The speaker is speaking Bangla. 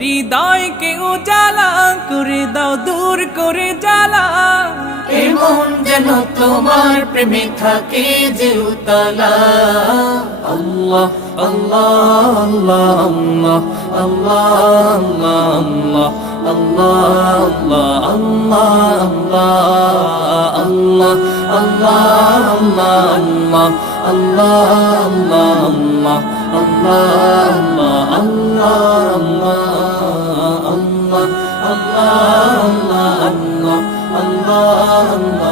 হৃদয়কে উজালা করে দাও, দূর করে জ্বালা। এমন যেন তোমার প্রেমে থাকে যে উতলা। আল্লাহ আল্লাহ আল্লাহ আল্লাহ আল্লাহ আল্লাহ আল্লাহ আল্লাহ আল্লাহ আল্লাহ আল্লাহ আল্লাহ আল্লাহ আল্লাহ আল্লাহ আল্লাহ আল্লাহ আল্লাহ আল্লাহ